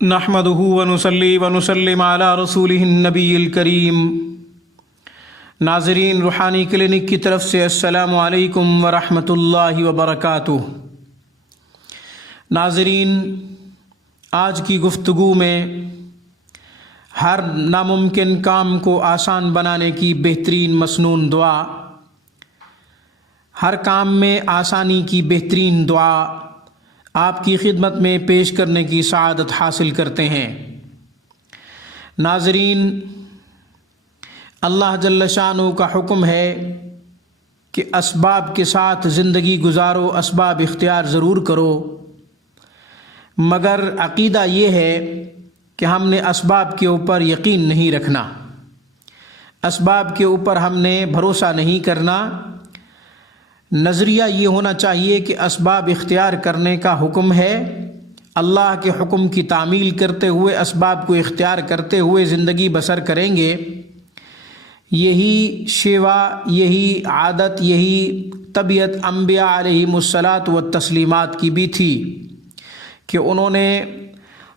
نحمدہ ونصلی ونسلم علی رسولہ النبی الکریم۔ ناظرین، روحانی کلینک کی طرف سے السلام علیکم ورحمۃ اللہ وبرکاتہ۔ ناظرین، آج کی گفتگو میں ہر ناممکن کام کو آسان بنانے کی بہترین مسنون دعا، ہر کام میں آسانی کی بہترین دعا آپ کی خدمت میں پیش کرنے کی سعادت حاصل کرتے ہیں۔ ناظرین، اللہ جل شانہ کا حکم ہے کہ اسباب کے ساتھ زندگی گزارو، اسباب اختیار ضرور کرو، مگر عقیدہ یہ ہے کہ ہم نے اسباب کے اوپر یقین نہیں رکھنا، اسباب کے اوپر ہم نے بھروسہ نہیں کرنا۔ نظریہ یہ ہونا چاہیے کہ اسباب اختیار کرنے کا حکم ہے، اللہ کے حکم کی تعمیل کرتے ہوئے اسباب کو اختیار کرتے ہوئے زندگی بسر کریں گے۔ یہی شیوا، یہی عادت، یہی طبیعت انبیاء علیہم الصلاۃ والتسلیمات کی بھی تھی کہ انہوں نے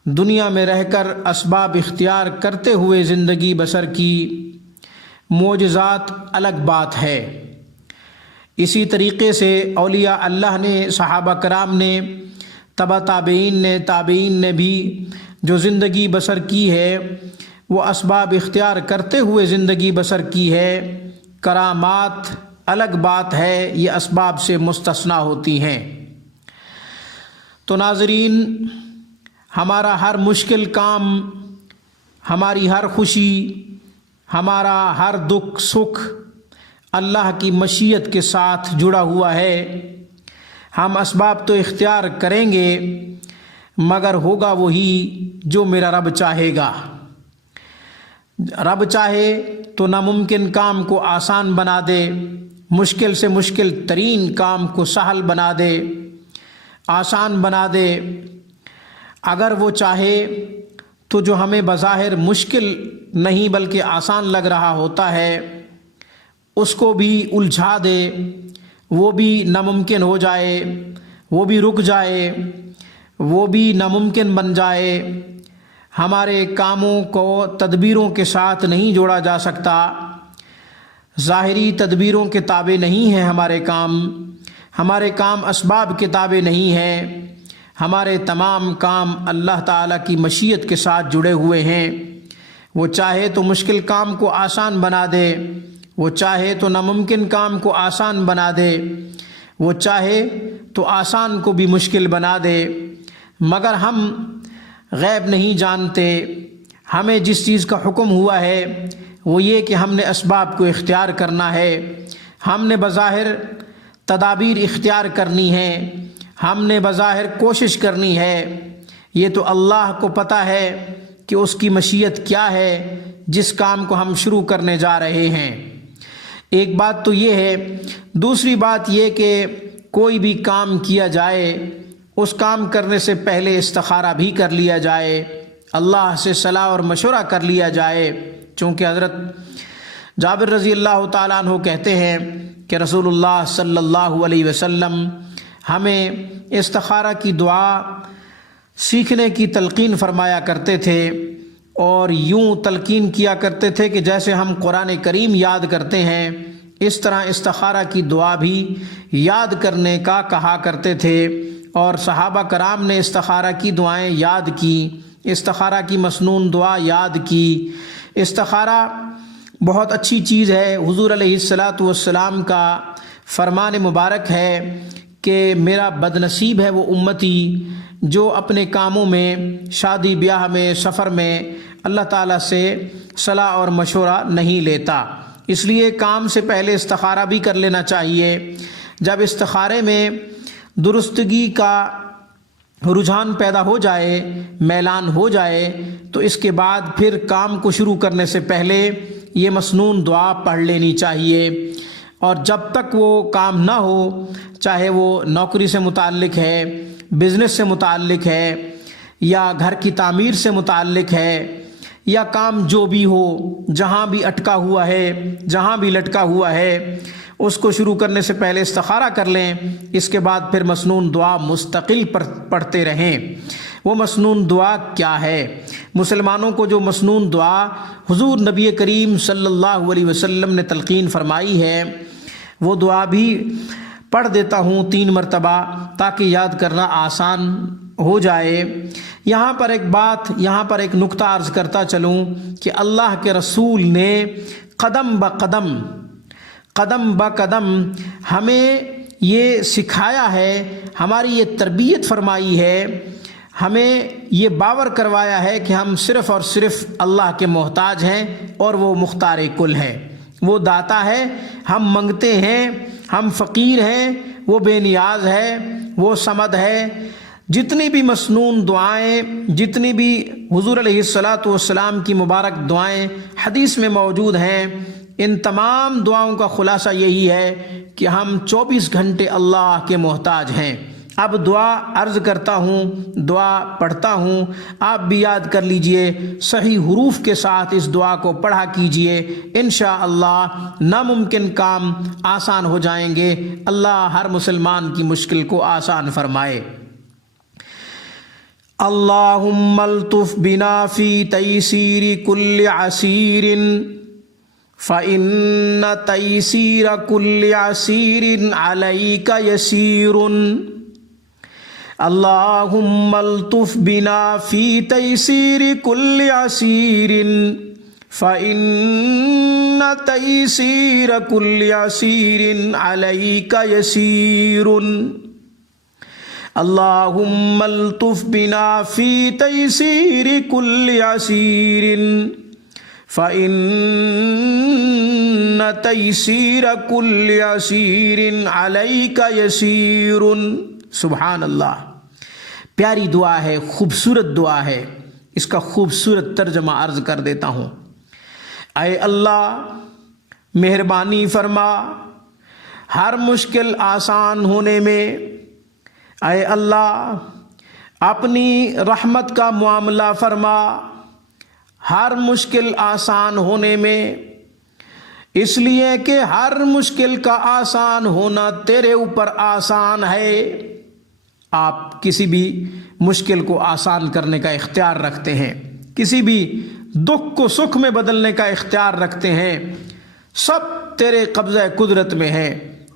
دنیا میں رہ کر اسباب اختیار کرتے ہوئے زندگی بسر کی۔ معجزات الگ بات ہے۔ اسی طریقے سے اولیاء اللہ نے، صحابہ کرام نے، تبع تابعین نے، تابعین نے بھی جو زندگی بسر کی ہے وہ اسباب اختیار کرتے ہوئے زندگی بسر کی ہے۔ کرامات الگ بات ہے، یہ اسباب سے مستثنیٰ ہوتی ہیں۔ تو ناظرین، ہمارا ہر مشکل کام، ہماری ہر خوشی، ہمارا ہر دکھ سکھ اللہ کی مشیت کے ساتھ جڑا ہوا ہے۔ ہم اسباب تو اختیار کریں گے مگر ہوگا وہی جو میرا رب چاہے گا۔ رب چاہے تو ناممکن کام کو آسان بنا دے، مشکل سے مشکل ترین کام کو سہل بنا دے، آسان بنا دے۔ اگر وہ چاہے تو جو ہمیں بظاہر مشکل نہیں بلکہ آسان لگ رہا ہوتا ہے اس کو بھی الجھا دے، وہ بھی ناممکن ہو جائے، وہ بھی رک جائے، وہ بھی ناممکن بن جائے۔ ہمارے کاموں کو تدبیروں کے ساتھ نہیں جوڑا جا سکتا، ظاہری تدبیروں کے تابع نہیں ہیں ہمارے کام اسباب کے تابع نہیں ہیں۔ ہمارے تمام کام اللہ تعالیٰ کی مشیت کے ساتھ جڑے ہوئے ہیں۔ وہ چاہے تو مشکل کام کو آسان بنا دے، وہ چاہے تو ناممکن کام کو آسان بنا دے، وہ چاہے تو آسان کو بھی مشکل بنا دے، مگر ہم غیب نہیں جانتے۔ ہمیں جس چیز کا حکم ہوا ہے وہ یہ کہ ہم نے اسباب کو اختیار کرنا ہے، ہم نے بظاہر تدابیر اختیار کرنی ہے، ہم نے بظاہر کوشش کرنی ہے۔ یہ تو اللہ کو پتہ ہے کہ اس کی مشیت کیا ہے جس کام کو ہم شروع کرنے جا رہے ہیں۔ ایک بات تو یہ ہے۔ دوسری بات یہ کہ کوئی بھی کام کیا جائے اس کام کرنے سے پہلے استخارہ بھی کر لیا جائے، اللہ سے صلاح اور مشورہ کر لیا جائے، چونکہ حضرت جابر رضی اللہ تعالیٰ عنہ کہتے ہیں کہ رسول اللہ صلی اللہ علیہ وسلم ہمیں استخارہ کی دعا سیکھنے کی تلقین فرمایا کرتے تھے، اور یوں تلقین کیا کرتے تھے کہ جیسے ہم قرآن کریم یاد کرتے ہیں اس طرح استخارہ کی دعا بھی یاد کرنے کا کہا کرتے تھے۔ اور صحابہ کرام نے استخارہ کی دعائیں یاد کی، استخارہ کی مسنون دعا یاد کی۔ استخارہ بہت اچھی چیز ہے۔ حضور علیہ الصلاۃ والسلام کا فرمان مبارک ہے کہ میرا بدنصیب ہے وہ امتی جو اپنے کاموں میں، شادی بیاہ میں، سفر میں اللہ تعالیٰ سے صلاح اور مشورہ نہیں لیتا۔ اس لیے کام سے پہلے استخارہ بھی کر لینا چاہیے۔ جب استخارے میں درستگی کا رجحان پیدا ہو جائے، میلان ہو جائے، تو اس کے بعد پھر کام کو شروع کرنے سے پہلے یہ مسنون دعا پڑھ لینی چاہیے۔ اور جب تک وہ کام نہ ہو، چاہے وہ نوکری سے متعلق ہے، بزنس سے متعلق ہے، یا گھر کی تعمیر سے متعلق ہے، یا کام جو بھی ہو، جہاں بھی اٹکا ہوا ہے، جہاں بھی لٹکا ہوا ہے، اس کو شروع کرنے سے پہلے استخارہ کر لیں۔ اس کے بعد پھر مسنون دعا مستقل پڑھتے رہیں۔ وہ مسنون دعا کیا ہے؟ مسلمانوں کو جو مسنون دعا حضور نبی کریم صلی اللہ علیہ وسلم نے تلقین فرمائی ہے وہ دعا بھی پڑھ دیتا ہوں 3 مرتبہ تاکہ یاد کرنا آسان ہو جائے۔ یہاں پر ایک نقطہ عرض کرتا چلوں کہ اللہ کے رسول نے قدم بہ قدم ہمیں یہ سکھایا ہے، ہماری یہ تربیت فرمائی ہے، ہمیں یہ باور کروایا ہے کہ ہم صرف اور صرف اللہ کے محتاج ہیں اور وہ مختار کل ہے، وہ داتا ہے، ہم منگتے ہیں، ہم فقیر ہیں، وہ بے نیاز ہے، وہ صمد ہے۔ جتنی بھی مسنون دعائیں، جتنی بھی حضور علیہ الصلاۃ والسلام کی مبارک دعائیں حدیث میں موجود ہیں، ان تمام دعاؤں کا خلاصہ یہی ہے کہ ہم 24 گھنٹے اللہ کے محتاج ہیں۔ اب دعا عرض کرتا ہوں، دعا پڑھتا ہوں، آپ بھی یاد کر لیجئے، صحیح حروف کے ساتھ اس دعا کو پڑھا کیجئے، انشاءاللہ ناممکن کام آسان ہو جائیں گے۔ اللہ ہر مسلمان کی مشکل کو آسان فرمائے۔ اللہم الطف بنا فی تیسیر کل عسیر فإن تیسیر کل عسیر علیک یسیر۔ اللہم الطف بنا فی تیسیر کل عسیر فإن تیسیر کل عسیر علیک یسیر۔ اللہم الطف بنا فی تیسیر کل عسیر فإن تیسیر کل عسیر علیک یسیر۔ سبحان اللہ، پیاری دعا ہے، خوبصورت دعا ہے۔ اس کا خوبصورت ترجمہ عرض کر دیتا ہوں۔ اے اللہ مہربانی فرما ہر مشکل آسان ہونے میں، اے اللہ اپنی رحمت کا معاملہ فرما ہر مشکل آسان ہونے میں، اس لیے کہ ہر مشکل کا آسان ہونا تیرے اوپر آسان ہے۔ آپ کسی بھی مشکل کو آسان کرنے کا اختیار رکھتے ہیں، کسی بھی دکھ کو سکھ میں بدلنے کا اختیار رکھتے ہیں، سب تیرے قبضہ قدرت میں ہے،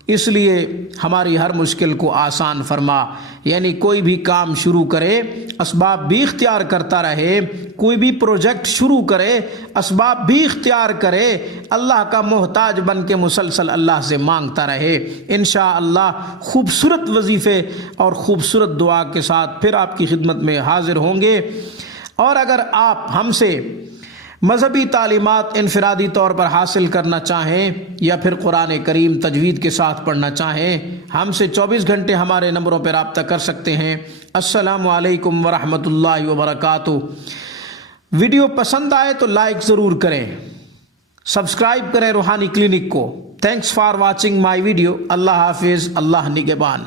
اس لیے ہماری ہر مشکل کو آسان فرما۔ یعنی کوئی بھی کام شروع کرے اسباب بھی اختیار کرتا رہے، کوئی بھی پروجیکٹ شروع کرے اسباب بھی اختیار کرے، اللہ کا محتاج بن کے مسلسل اللہ سے مانگتا رہے۔ انشاءاللہ خوبصورت وظیفے اور خوبصورت دعا کے ساتھ پھر آپ کی خدمت میں حاضر ہوں گے۔ اور اگر آپ ہم سے مذہبی تعلیمات انفرادی طور پر حاصل کرنا چاہیں یا پھر قرآن کریم تجوید کے ساتھ پڑھنا چاہیں، ہم سے 24 گھنٹے ہمارے نمبروں پر رابطہ کر سکتے ہیں۔ السلام علیکم ورحمۃ اللہ وبرکاتہ۔ ویڈیو پسند آئے تو لائک ضرور کریں، سبسکرائب کریں روحانی کلینک کو۔ Thanks for watching my video. اللہ حافظ، اللہ نگہبان۔